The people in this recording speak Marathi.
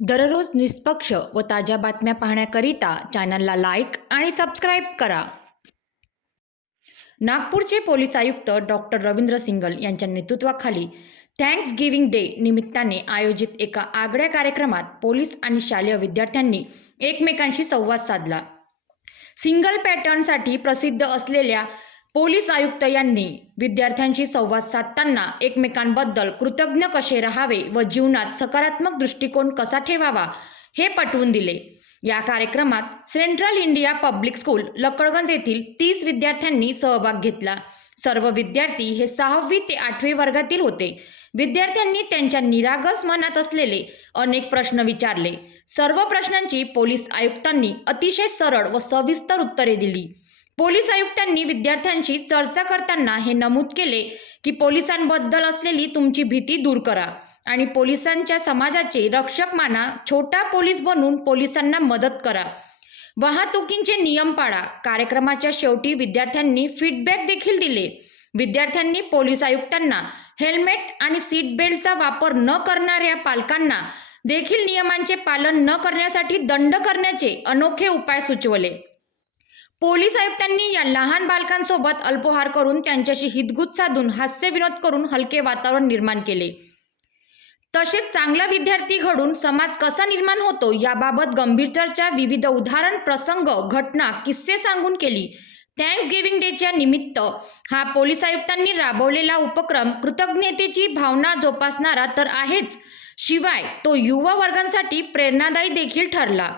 दररोज निष्पक्ष व ताज्या बातम्या पाहण्याकरिता चॅनलला लाईक आणि सबस्क्राईब करा. नागपूरचे पोलीस आयुक्त डॉक्टर रवींद्र सिंगल यांच्या नेतृत्वाखाली थँक्स गिव्हिंग डे निमित्ताने आयोजित एका आगळ्या कार्यक्रमात पोलीस आणि शालेय विद्यार्थ्यांनी एकमेकांशी संवाद साधला. सिंगल पॅटर्नसाठी प्रसिद्ध असलेल्या पोलीस आयुक्त यांनी विद्यार्थ्यांशी संवाद साधताना एकमेकांबद्दल कृतज्ञ कसे राहावे व जीवनात सकारात्मक दृष्टिकोन कसा ठेवावा हे पटवून दिले. या कार्यक्रमात central India public school Lakadganj येथील तीस विद्यार्थ्यांनी सहभाग घेतला. सर्व विद्यार्थी हे सहावी ते आठवी वर्गातील होते. विद्यार्थ्यांनी त्यांच्या निरागस मनात असलेले अनेक प्रश्न विचारले. सर्व प्रश्नांची पोलीस आयुक्तांनी अतिशय सरळ व सविस्तर उत्तरे दिली. पोलीस आयुक्तांनी विद्यार्थ्यांशी चर्चा करताना हे नमूद केले की पोलिसांबद्दल असलेली तुमची भीती दूर करा आणि पोलिसांच्या समाजाचे रक्षक माना छोटा पोलीस बनून पोलिसांना मदत करा. वाहतुकींचे नियम पाळा. कार्यक्रमाच्या शेवटी विद्यार्थ्यांनी फीडबॅक देखील दिले. विद्यार्थ्यांनी पोलीस आयुक्तांना हेल्मेट आणि सीट बेल्टचा वापर न करणाऱ्या पालकांना देखील नियमांचे पालन न करण्यासाठी दंड करण्याचे अनोखे उपाय सुचवले. पोलीस आयुक्तांनी या लहान बालकांसोबत अल्पोहार करून त्यांच्याशी हितगुज साधून हास्यविनोद करून हलके वातावरण निर्माण केले. तसेच चांगला विद्यार्थी घडून समाज कसा निर्माण होतो याबाबत गंभीर चर्चा विविध उदाहरण प्रसंग घटना किस्से सांगून केली. थँक्स गिव्हिंग डेच्या निमित्त हा पोलीस आयुक्तांनी राबवलेला उपक्रम कृतज्ञतेची भावना जोपासणारा तर आहेच. शिवाय तो युवा वर्गांसाठी प्रेरणादायी देखील ठरला.